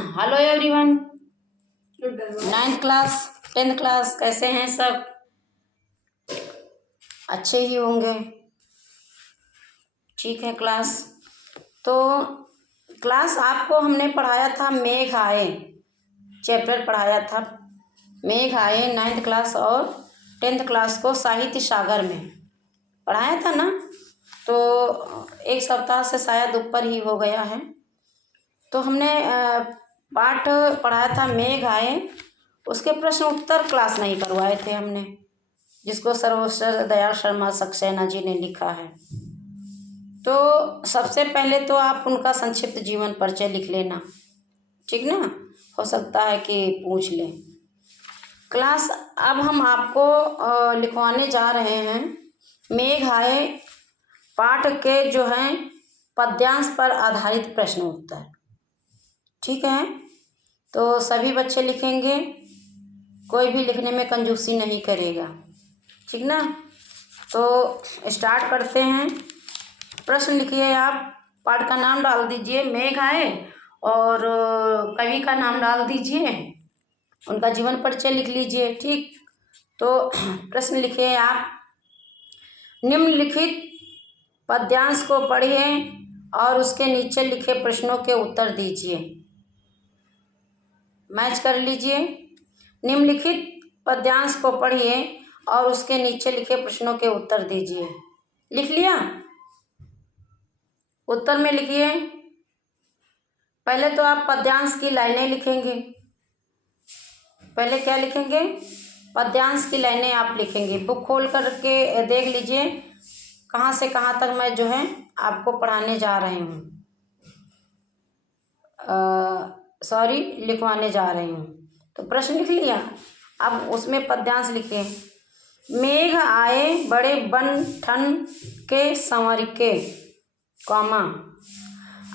Hello everyone. 9th class 10th class कैसे हैं सब? अच्छे ही होंगे। ठीक है क्लास। तो क्लास आपको हमने पढ़ाया था मेघ आए, चैप्टर पढ़ाया था मेघ आए 9th क्लास और 10th क्लास को साहित्य सागर में पढ़ाया था ना। तो एक सप्ताह से शायद ऊपर ही हो गया है। तो हमने पाठ पढ़ाया था मेघ आए, उसके प्रश्न उत्तर क्लास नहीं करवाए थे हमने, जिसको सर्वश्रेष्ठ दयाल शर्मा सक्सेना जी ने लिखा है। तो सबसे पहले तो आप उनका संक्षिप्त जीवन परिचय लिख लेना, ठीक ना? हो सकता है कि पूछ लें क्लास। अब हम आपको लिखवाने जा रहे हैं मेघ आए पाठ के जो हैं पद्यांश पर आधारित प्रश्न उत्तर, ठीक है? तो सभी बच्चे लिखेंगे, कोई भी लिखने में कंजूसी नहीं करेगा, ठीक ना? तो स्टार्ट करते हैं। प्रश्न लिखिए आप, पाठ का नाम डाल दीजिए मेघ आए और कवि का नाम डाल दीजिए, उनका जीवन परिचय लिख लीजिए, ठीक? तो प्रश्न लिखिए आप, निम्नलिखित पद्यांश को पढ़िए और उसके नीचे लिखे प्रश्नों के उत्तर दीजिए। मैच कर लीजिए। निम्नलिखित पद्यांश को पढ़िए और उसके नीचे लिखे प्रश्नों के उत्तर दीजिए। लिख लिया? उत्तर में लिखिए। पहले तो आप पद्यांश की लाइनें लिखेंगे। पहले क्या लिखेंगे? पद्यांश की लाइनें आप लिखेंगे। बुक खोल करके देख लीजिए कहाँ से कहाँ तक मैं जो है आपको पढ़ाने जा रही हूँ, सॉरी लिखवाने जा रही हूँ। तो प्रश्न लिख लिया, अब उसमें पद्यांश लिखिए। मेघ आए बड़े बन ठन के संवर के, कौमा,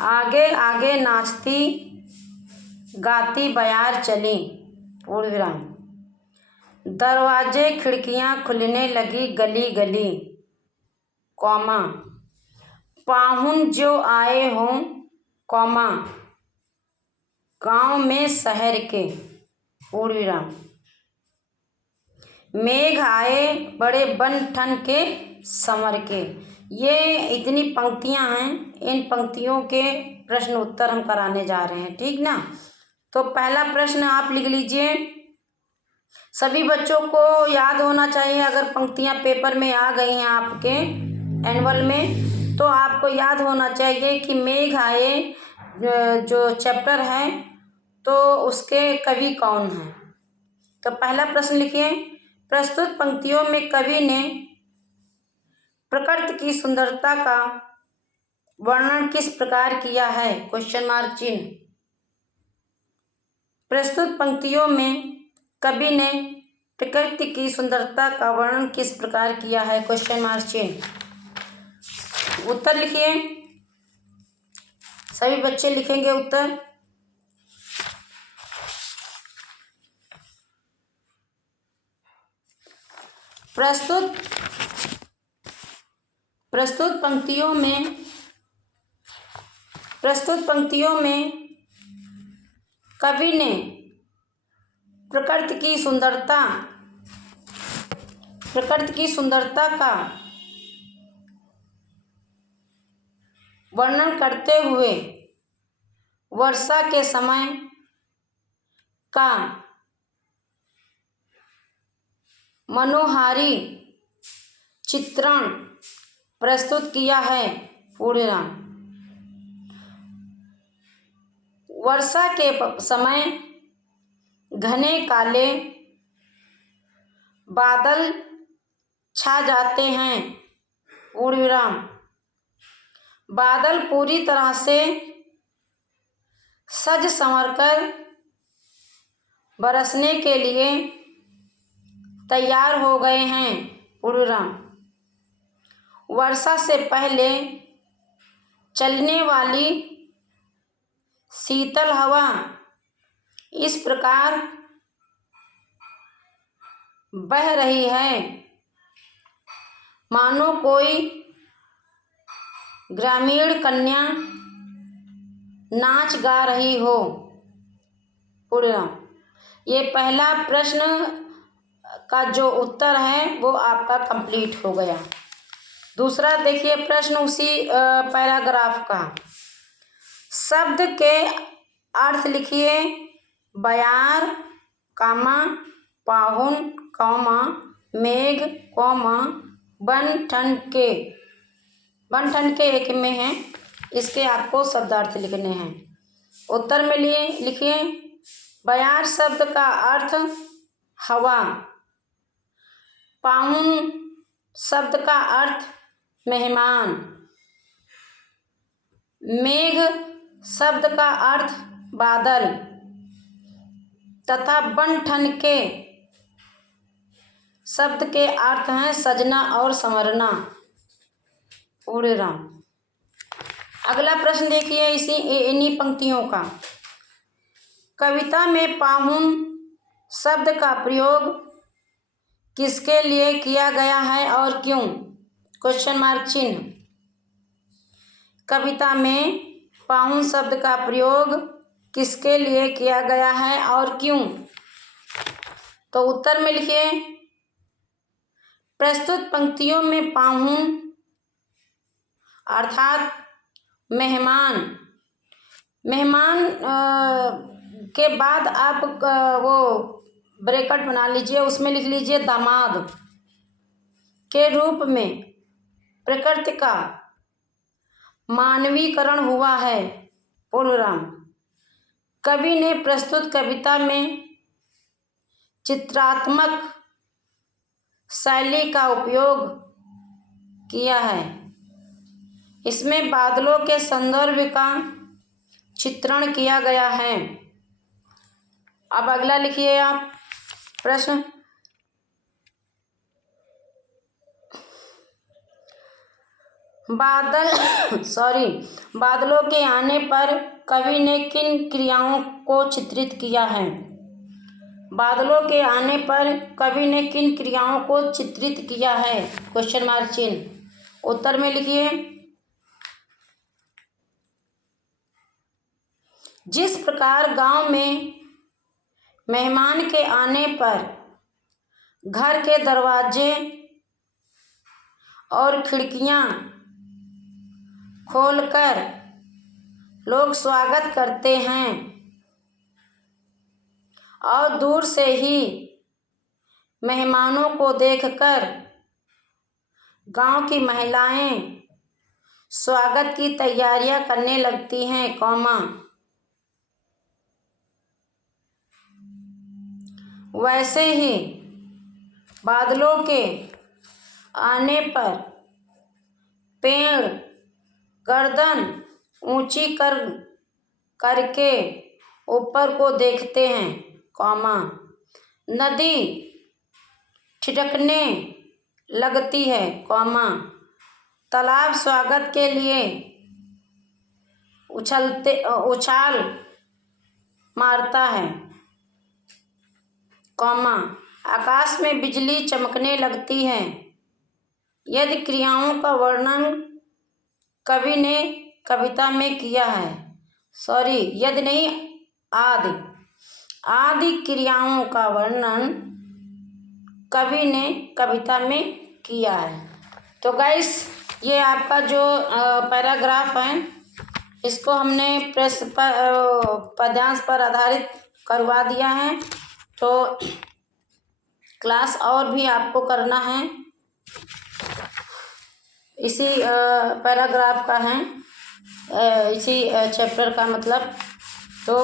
आगे आगे नाचती गाती बयार चली, पूर्ण विराम, दरवाजे खिड़कियां खुलने लगी गली गली, कौमा, पाहुन जो आए हों, कौमा, गांव में शहर के, पूर्ण विराम, मेघ आए बड़े बन ठन के संवर के। ये इतनी पंक्तियां हैं, इन पंक्तियों के प्रश्न उत्तर हम कराने जा रहे हैं, ठीक ना? तो पहला प्रश्न आप लिख लीजिए। सभी बच्चों को याद होना चाहिए, अगर पंक्तियां पेपर में आ गई हैं आपके एनुअल में, तो आपको याद होना चाहिए कि मेघ आए जो चैप्टर है तो उसके कवि कौन हैं। तो पहला प्रश्न लिखिए, प्रस्तुत पंक्तियों में कवि ने प्रकृति की सुंदरता का वर्णन किस प्रकार किया है? क्वेश्चन मार्क चिन्ह। प्रस्तुत पंक्तियों में कवि ने प्रकृति की सुंदरता का वर्णन किस प्रकार किया है? क्वेश्चन मार्क चिन्ह। उत्तर लिखिए, सभी बच्चे लिखेंगे उत्तर। प्रस्तुत पंक्तियों में कवि ने प्रकृति की सुंदरता का वर्णन करते हुए वर्षा के समय का मनोहारी चित्रण प्रस्तुत किया है, पूर्ण विराम, वर्षा के समय घने काले बादल छा जाते हैं, पूर्ण विराम, बादल पूरी तरह से सज संवर कर बरसने के लिए तैयार हो गए हैं, पूर्ण विराम, वर्षा से पहले चलने वाली शीतल हवा इस प्रकार बह रही है मानो कोई ग्रामीण कन्या नाच गा रही हो, पूर्ण। ये पहला प्रश्न का जो उत्तर है वो आपका कंप्लीट हो गया। दूसरा देखिए प्रश्न उसी पैराग्राफ का। शब्द के अर्थ लिखिए। बयार, कामा, पाहुन, कौमा, मेघ, कौमा, बन ठन के। बन ठन के एक में है, इसके आपको शब्दार्थ लिखने हैं। उत्तर में लिए लिखिए। बयार शब्द का अर्थ हवा। पाहुन शब्द का अर्थ मेहमान। मेघ शब्द का अर्थ बादल तथा बन ठन के शब्द के अर्थ हैं सजना और संवरना। पूरे राम। अगला प्रश्न देखिए इन्हीं पंक्तियों का। कविता में पाहुन शब्द का प्रयोग किसके लिए किया गया है और क्यों? क्वेश्चन मार्क चिन्ह। कविता में पाहुन शब्द का प्रयोग किसके लिए किया गया है और क्यों? तो उत्तर में लिखिए। प्रस्तुत पंक्तियों में पाहुन अर्थात मेहमान के बाद आप वो ब्रैकेट बना लीजिए, उसमें लिख लीजिए दामाद के रूप में प्रकृति का मानवीकरण हुआ है। पूर्णराम। कवि ने प्रस्तुत कविता में चित्रात्मक शैली का उपयोग किया है। इसमें बादलों के संदर्भ का चित्रण किया गया है। अब अगला लिखिए आप प्रश्न। बादलों के आने पर कवि ने किन क्रियाओं को चित्रित किया है? बादलों के आने पर कवि ने किन क्रियाओं को चित्रित किया है? क्वेश्चन मार्क चिन्ह। उत्तर में लिखिए। जिस प्रकार गांव में मेहमान के आने पर घर के दरवाजे और खिड़कियां खोलकर लोग स्वागत करते हैं और दूर से ही मेहमानों को देखकर गांव की महिलाएं स्वागत की तैयारियां करने लगती हैं, कौमा। वैसे ही बादलों के आने पर पेड़ गर्दन ऊंची करके ऊपर को देखते हैं, कौमा। नदी ठिठकने लगती है, कौमा। तालाब स्वागत के लिए उछाल मारता है, कौमा। आकाश में बिजली चमकने लगती है। यदि क्रियाओं का वर्णन कवि ने कविता में किया है, यदि नहीं आदि क्रियाओं का वर्णन कवि ने कविता में किया है। तो गाइस ये आपका जो पैराग्राफ है इसको हमने पद्यांश पर आधारित करवा दिया है। तो क्लास और भी आपको करना है, इसी पैराग्राफ का है, इसी चैप्टर का मतलब। तो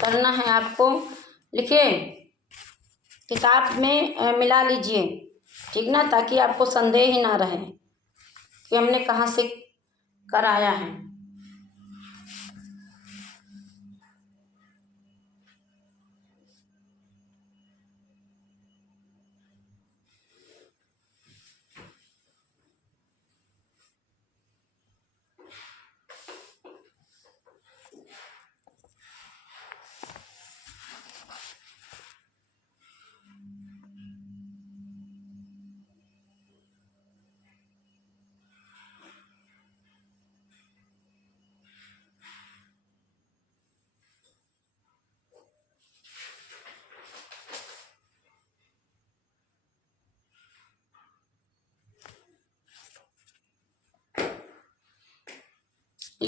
करना है आपको। लिखिए, किताब में मिला लीजिए, ठीक ना, ताकि आपको संदेह ही ना रहे कि हमने कहाँ से कराया है।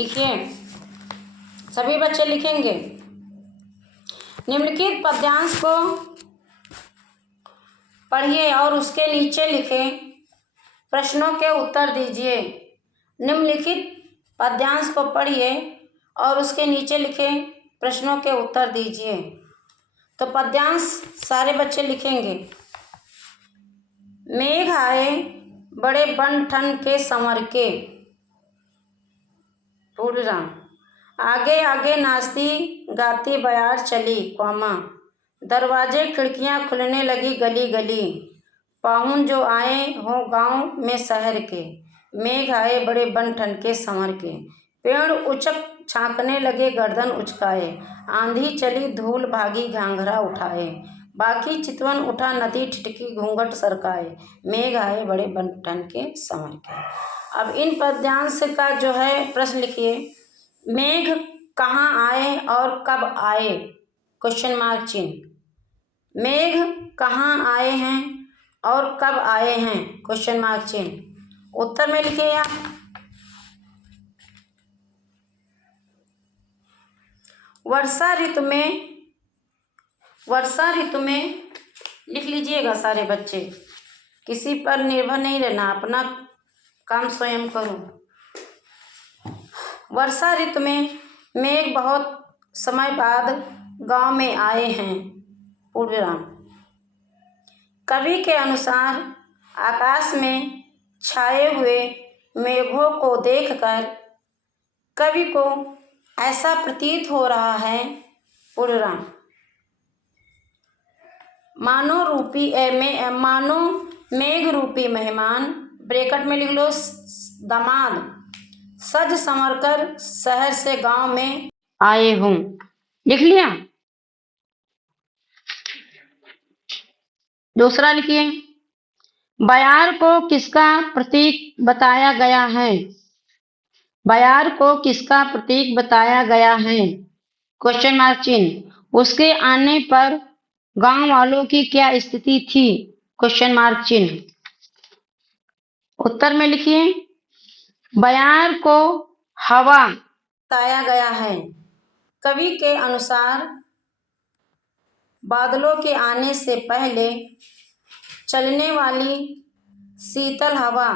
लिखिए, सभी बच्चे लिखेंगे। निम्नलिखित पद्यांश को पढ़िए और उसके नीचे लिखे प्रश्नों के उत्तर दीजिए। निम्नलिखित पद्यांश को पढ़िए और उसके नीचे लिखे प्रश्नों के उत्तर दीजिए। तो पद्यांश सारे बच्चे लिखेंगे। मेघ आए बड़े बन ठन के संवर के, पूर्ण राम। आगे आगे नाचती गाती बयार चली, कौमा। दरवाजे खिड़कियां खुलने लगी गली गली, पाहुन जो आए हों गांव में शहर के। मेघ आए बड़े बन ठन के संवर के, पेड़ उचक छांकने लगे गर्दन उचकाए। आंधी चली धूल भागी घाघरा उठाए, बाकी चितवन उठा नदी ठिठकी घूंघट सरकाए। मेघ आए बड़े बन ठन के संवर के। अब इन पद्यांश का जो है प्रश्न लिखिए। मेघ कहाँ आए और कब आए? क्वेश्चन मार्क चिन्ह। मेघ कहाँ आए हैं और कब आए हैं? क्वेश्चन मार्क चिन्ह। उत्तर में लिखिए आप। वर्षा ऋतु में लिख लीजिएगा सारे बच्चे, किसी पर निर्भर नहीं रहना, अपना काम स्वयं करो। वर्षा ऋतु में मेघ बहुत समय बाद गांव में आए हैं, पूर्ण विराम। कवि के अनुसार आकाश में छाए हुए मेघों को देखकर कवि को ऐसा प्रतीत हो रहा है, पूर्ण विराम, मानो मेघ रूपी मेहमान, ब्रैकेट में लिख लो दामाद, सज संवर कर शहर से गांव में आए हूं। लिख लिया? दूसरा लिखिए। बयार को किसका प्रतीक बताया गया है? बयार को किसका प्रतीक बताया गया है? क्वेश्चन मार्क चिन्ह। उसके आने पर गांव वालों की क्या स्थिति थी? क्वेश्चन मार्क चिन्ह। उत्तर में लिखिए। बयार को हवा बताया गया है। कवि के अनुसार बादलों के आने से पहले चलने वाली शीतल हवा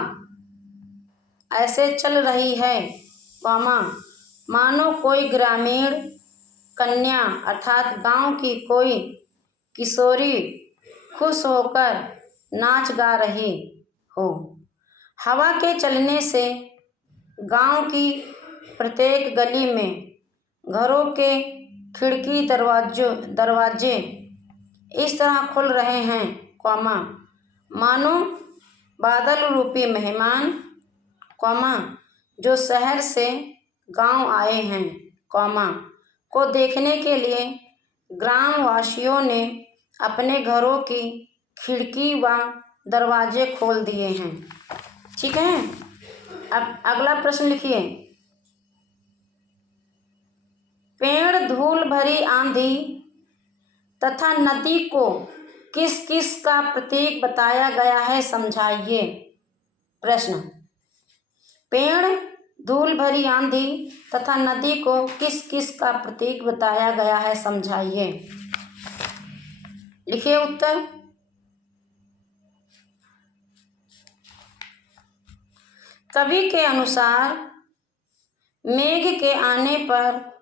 ऐसे चल रही है, कौमा, मानो कोई ग्रामीण कन्या अर्थात गांव की कोई किशोरी खुश होकर नाच गा रही हो। हवा के चलने से गांव की प्रत्येक गली में घरों के खिड़की दरवाजे इस तरह खुल रहे हैं, कौमा, मानो बादल रूपी मेहमान, कौमा, जो शहर से गांव आए हैं, कौमा, को देखने के लिए ग्राम वासियों ने अपने घरों की खिड़की व दरवाजे खोल दिए हैं। ठीक है। अब अगला प्रश्न लिखिए। पेड़ धूल भरी आंधी तथा नदी को किस किस का प्रतीक बताया गया है, समझाइए। प्रश्न। पेड़ धूल भरी आंधी तथा नदी को किस किस का प्रतीक बताया गया है, समझाइए। लिखिए उत्तर। कवि के अनुसार मेघ के आने पर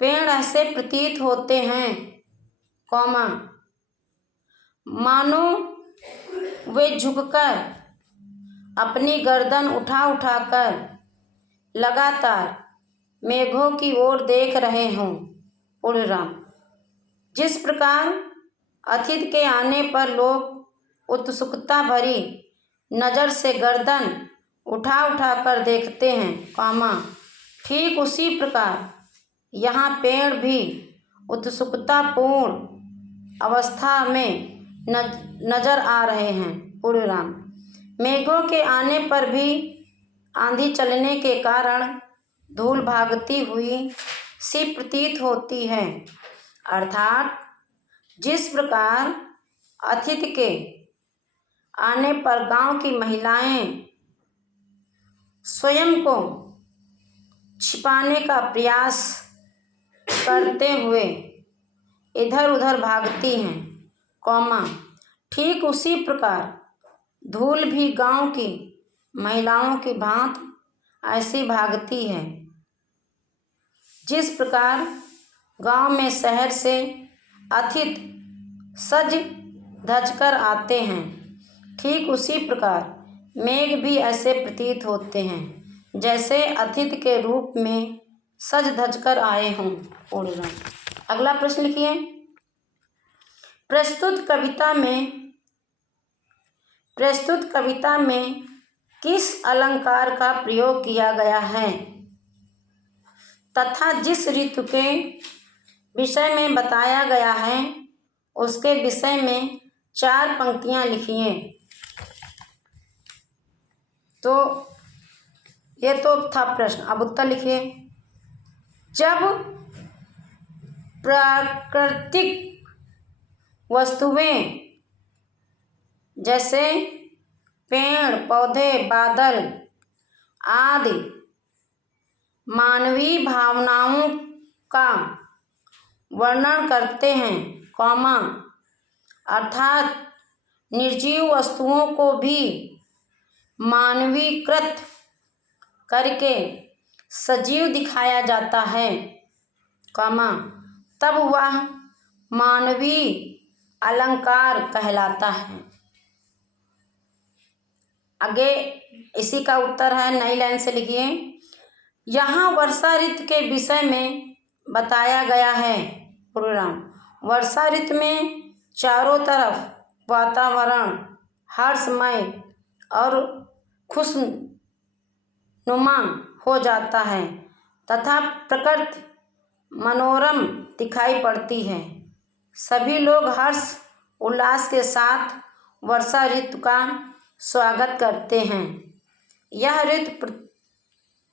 पेड़ ऐसे प्रतीत होते हैं, कौमा, मानो वे झुककर अपनी गर्दन उठा उठाकर लगातार मेघों की ओर देख रहे हों, पूर्ण राम। जिस प्रकार अतिथि के आने पर लोग उत्सुकता भरी नज़र से गर्दन उठा उठाकर देखते हैं, कौमा, ठीक उसी प्रकार यहाँ पेड़ भी उत्सुकतापूर्ण अवस्था में नजर आ रहे हैं, पूर्ण राम। मेघों के आने पर भी आंधी चलने के कारण धूल भागती हुई सी प्रतीत होती है, अर्थात जिस प्रकार अतिथि के आने पर गांव की महिलाएं स्वयं को छिपाने का प्रयास करते हुए इधर उधर भागती हैं, कौमा ठीक उसी प्रकार धूल भी गांव की महिलाओं की भांति ऐसी भागती है जिस प्रकार गांव में शहर से अतिथि सज धज कर आते हैं, ठीक उसी प्रकार मेघ भी ऐसे प्रतीत होते हैं जैसे अतिथि के रूप में सज धज कर आए हों। पूर्ण। अगला प्रश्न लिखिए। प्रस्तुत कविता में किस अलंकार का प्रयोग किया गया है तथा जिस ऋतु के विषय में बताया गया है उसके विषय में 4 पंक्तियां लिखिए। तो ये तो था प्रश्न, अब उत्तर लिखिए। जब प्राकृतिक वस्तुएं जैसे पेड़ पौधे बादल आदि मानवीय भावनाओं का वर्णन करते हैं, कौमा अर्थात निर्जीव वस्तुओं को भी मानवीकृत करके सजीव दिखाया जाता है, कौमा तब वह मानवीय अलंकार कहलाता है। आगे इसी का उत्तर है, नई लाइन से लिखिए। यहाँ वर्षा ऋतु के विषय में बताया गया है। पूर्णविराम। वर्षा ऋतु में चारों तरफ वातावरण हर्षमय और खुशनुमा हो जाता है तथा प्रकृति मनोरम दिखाई पड़ती है। सभी लोग हर्ष उल्लास के साथ वर्षा ऋतु का स्वागत करते हैं। यह ऋतु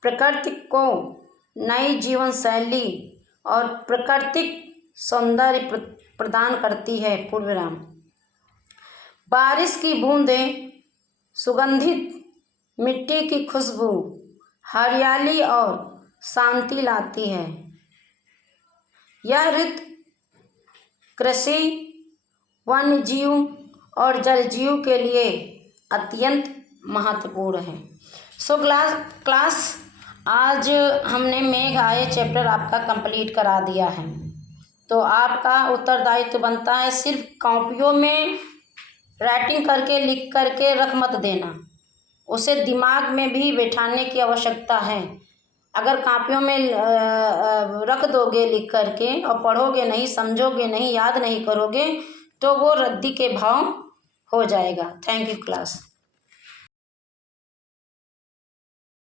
प्रकृति को नई जीवन शैली और प्राकृतिक सौंदर्य प्रदान करती है। पूर्णविराम। बारिश की बूंदें सुगंधित मिट्टी की खुशबू हरियाली और शांति लाती है। यह ऋतु कृषि वन्य जीव और जल जीव के लिए अत्यंत महत्वपूर्ण है। सो क्लास आज हमने मेघ आए चैप्टर आपका कंप्लीट करा दिया है। तो आपका उत्तरदायित्व बनता है सिर्फ कॉपियों में राइटिंग करके लिख करके रख मत देना, उसे दिमाग में भी बैठाने की आवश्यकता है। अगर कॉपियों में रख दोगे लिख करके और पढ़ोगे नहीं, समझोगे नहीं, याद नहीं करोगे तो वो रद्दी के भाव हो जाएगा। Thank you class.